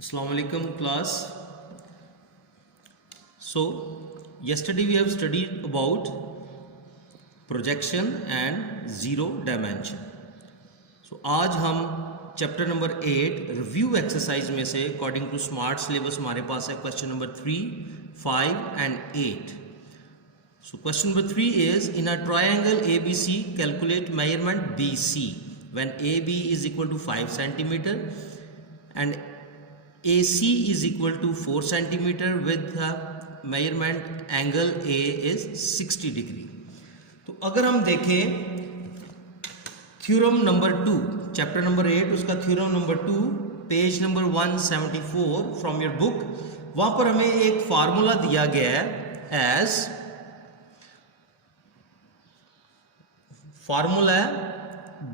Assalamu alaikum class. So yesterday we have studied about projection and zero dimension. So आज हम chapter number 8 review exercise में से according to smart syllabus हमारे पास है question number 3, 5 and 8. So question number 3 is in a triangle ABC calculate measurement BC when AB is equal to 5 centimeter and AC is equal to 4 centimeter with the measurement angle A is 60 degree. तो अगर हम देखें theorem number 2 chapter number 8 उसका theorem number 2 page number 174 from your book, वहां पर हमें एक formula दिया गया है एज फार्मूला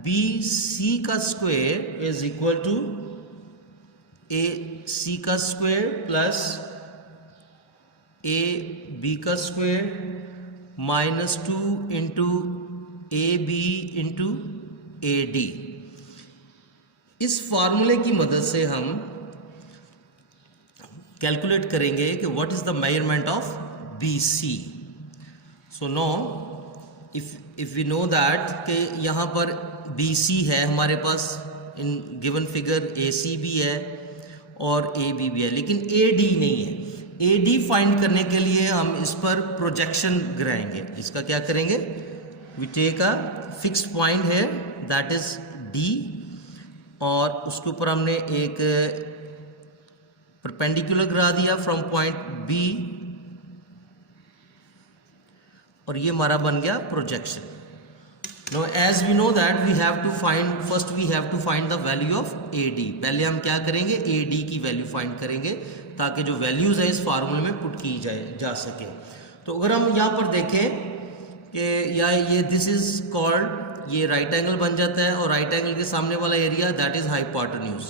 बी सी का square is equal to A C का स्क्वायर प्लस ए बी का square minus 2 into A B into A D. इस फार्मूले की मदद से हम कैलकुलेट करेंगे कि what is the measurement of B C. So no if we know that कि यहाँ पर बी सी है हमारे पास, इन गिवन फिगर ए सी भी है और ए बी भी है, लेकिन ए डी नहीं है. ए डी फाइंड करने के लिए हम इस पर प्रोजेक्शन गिराएंगे. इसका क्या करेंगे, we take a fix point है दैट इज डी और उसके ऊपर हमने एक परपेंडिकुलर गिरा दिया फ्रॉम पॉइंट बी और ये हमारा बन गया projection. Now as we know that we have to find first we have to find the value of AD. पहले हम क्या करेंगे, AD की वैल्यू फाइंड करेंगे ताकि जो वैल्यूज है इस फार्मूले में पुट की जा सके. तो अगर हम यहाँ पर देखें कि या ये दिस इज कॉल्ड, ये राइट एंगल बन जाता है और राइट एंगल के सामने वाला area that is hypotenuse.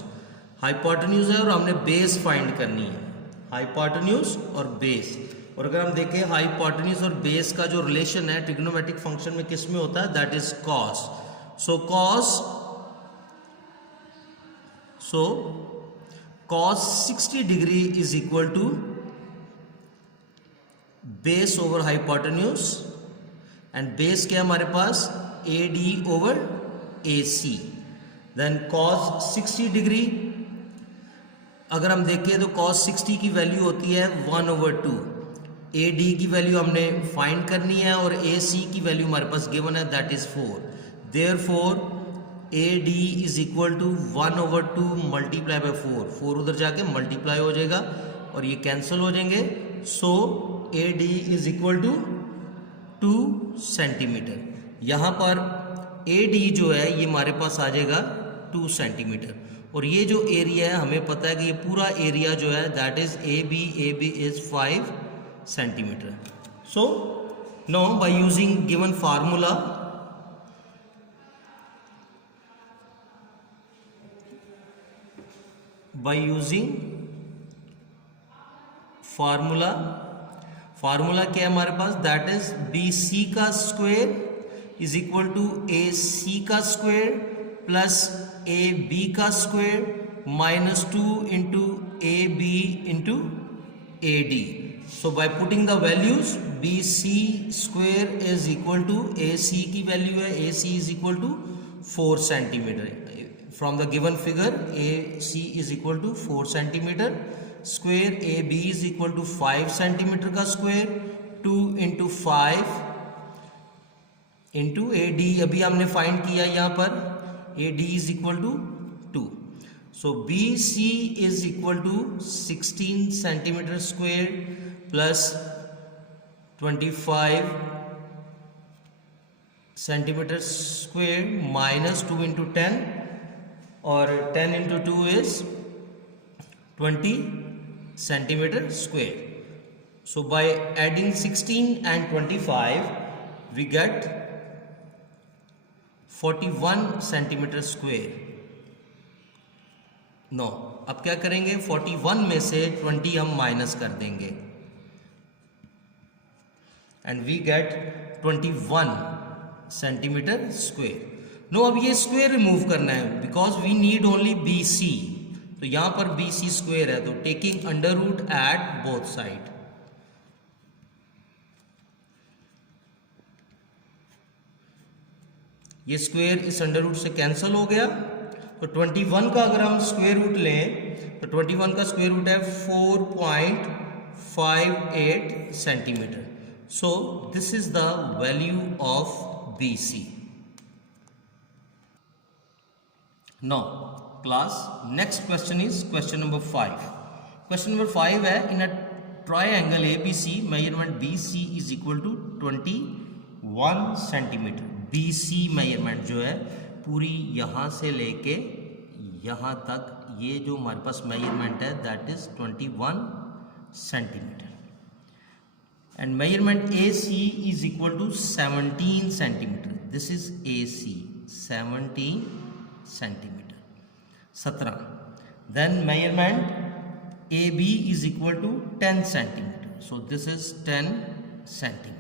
Hypotenuse है और हमने बेस फाइंड करनी है, हाइपोटेन्यूज और बेस. और अगर हम देखें हाइपोटेन्यूज और बेस का जो रिलेशन है ट्रिग्नोमेट्रिक फंक्शन में किस में होता है, that is cos. So cos 60 degree is equal to base over hypotenuse and base क्या है हमारे पास, A D over A C. Then cos 60 degree अगर हम देखें तो कॉस 60 की वैल्यू होती है 1/2. ए डी की वैल्यू हमने फाइंड करनी है और ए सी की वैल्यू हमारे पास गिवन है that is 4. Therefore A D is equal to 1/2 multiply by 4. 4 उधर जाके मल्टीप्लाई हो जाएगा और ये कैंसिल हो जाएंगे. So A D is equal to 2 centimetre. यहाँ पर ए डी जो है ये हमारे पास आ जाएगा 2 सेंटीमीटर और ये जो एरिया है हमें पता है कि ये पूरा एरिया जो है that is A B is 5 centimeter. So now by using given formula formula क्या है हमारे पास, दैट इज बी सी का square is equal to A C का स्क्वायर प्लस ए बी का square minus 2 into A B into A D. So by putting the values BC square is equal to AC की value है, AC is equal to 4 centimeter. From the given figure AC is equal to 4 centimeter square, AB is equal to 5 centimeter का square, 2 into 5 into AD अभी हमने find किया यहाँ पर, AD is equal to 2. So BC is equal to 16 centimeter square plus 25 centimetre square minus 2 into 10 और 10 into 2 is 20 centimetre square. So by adding 16 and 25 we get 41 centimetre square. No अब क्या करेंगे, 41 में से 20 हम माइनस कर देंगे and we get 21 centimetre square. No अब ये स्क्वेयर रिमूव करना है because we need only B C. तो तो यहां पर BC स्क्वायर है, तो taking under root at both side, ये स्क्वायर इस अंडर रूट से कैंसिल हो गया। तो 21 का अगर हम स्क्वायर रूट लें तो 21 का स्क्वायर रूट है 4.58 centimetre. So this is the value of BC। Now class, next question is question number 5। Question number 5 है, in a triangle ABC measurement BC is equal to 21 centimetre. BC measurement जो है पूरी यहाँ से लेके यहाँ तक, ये जो हमारे पास मेजरमेंट है that is 21 centimetre. And measurement AC is equal to 17 centimetre. This is AC 17 centimetre 17। Then measurement AB is equal to 10 centimetre. So this is 10 centimetre.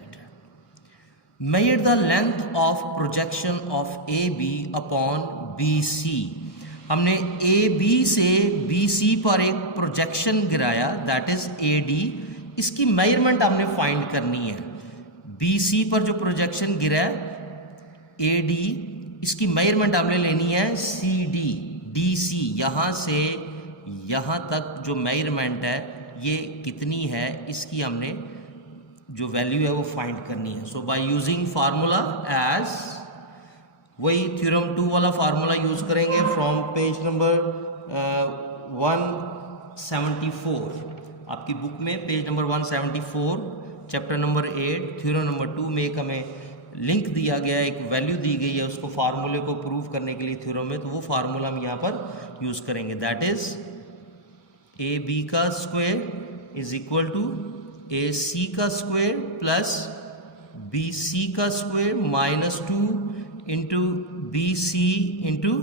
Measure the length of projection of AB upon BC। हमने AB से BC पर एक projection गिराया that is AD। इसकी measurement हमने find करनी है। BC पर जो प्रोजेक्शन गिरा AD, इसकी मेजरमेंट हमने लेनी है CD DC। यहाँ से यहाँ तक जो मेजरमेंट है ये कितनी है, इसकी हमने जो वैल्यू है वो फाइंड करनी है। सो बाय यूजिंग फार्मूला एज, वही थ्योरम 2 वाला फार्मूला यूज करेंगे फ्रॉम पेज नंबर 174। आपकी बुक में page number 174 chapter number 8 theorem number 2 में एक हमें लिंक दिया गया है, एक वैल्यू दी गई है, उसको फार्मूले को प्रूव करने के लिए थ्योरम में, तो वो फार्मूला हम यहाँ पर यूज करेंगे दैट इज AB का square is equal to AC का स्क्वायर प्लस BC का square minus 2 into BC into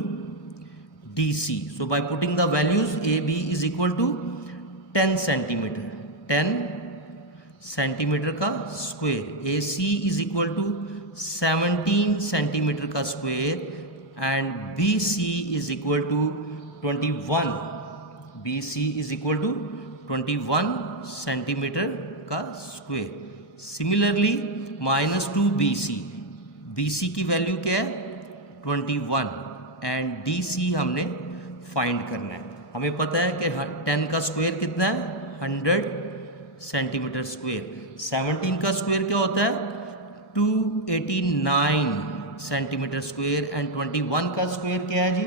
DC। So by putting the values AB is equal to 10 centimetre, 10 centimetre का square, AC is equal to 17 centimetre का square and BC is equal to 21, BC is equal to 21 centimetre का square. Similarly minus 2 BC की value क्या है 21 and DC हमने find करना है। हमें पता है कि 10 का स्क्वायर कितना है 100 सेंटीमीटर स्क्वायर। 17 का स्क्वायर क्या होता है 289 सेंटीमीटर स्क्वायर एंड 21 का स्क्वायर क्या है जी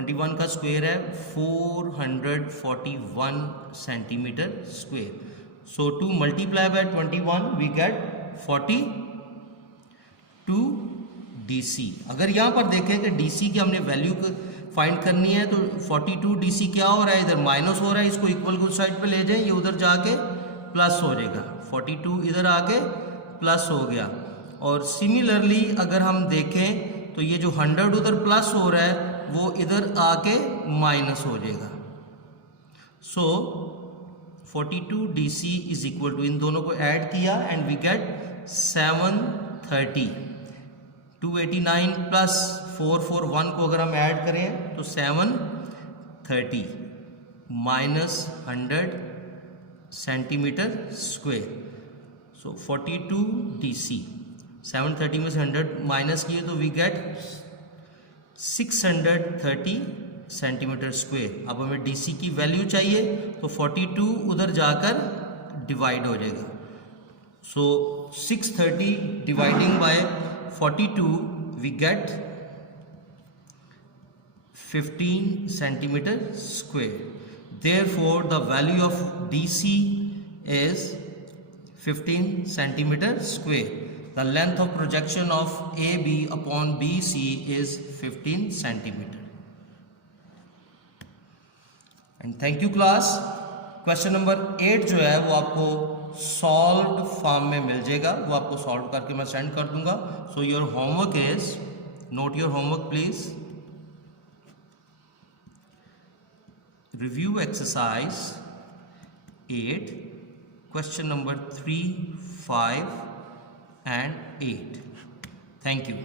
21 का स्क्वायर है 441 centimetre square. So two multiply by 21 we get 42 DC। अगर यहाँ पर देखें कि DC की हमने वैल्यू फाइंड करनी है तो 42 DC क्या हो रहा है, इधर माइनस हो रहा है, इसको इक्वल को साइड पे ले जाए, ये उधर जाके प्लस हो जाएगा, 42 इधर आके प्लस हो गया। और सिमिलरली अगर हम देखें तो ये जो 100 उधर प्लस हो रहा है वो इधर आके माइनस हो जाएगा। सो 42 DC इज इक्वल टू, इन दोनों को ऐड किया एंड वी गेट 730। 289 प्लस 441 को अगर हम ऐड करें तो 730 माइनस 100 सेंटीमीटर स्क्वायर। सो 42 DC, 730 में से 100 माइनस किए तो वी गेट 630 सेंटीमीटर स्क्वायर। अब हमें DC की वैल्यू चाहिए तो 42 उधर जाकर डिवाइड हो जाएगा। So 630 dividing by 42 we get 15 centimetre square. Therefore the value of DC is 15 centimeter square. The length of projection of AB upon BC is 15 centimeter. And thank you class. Question number 8 जो है वो आपको solved form में मिल जाएगा, वो आपको solve करके मैं सेंड कर दूंगा। So your homework is, not your homework please, review exercise 8 question number 3, 5 and 8. Thank you.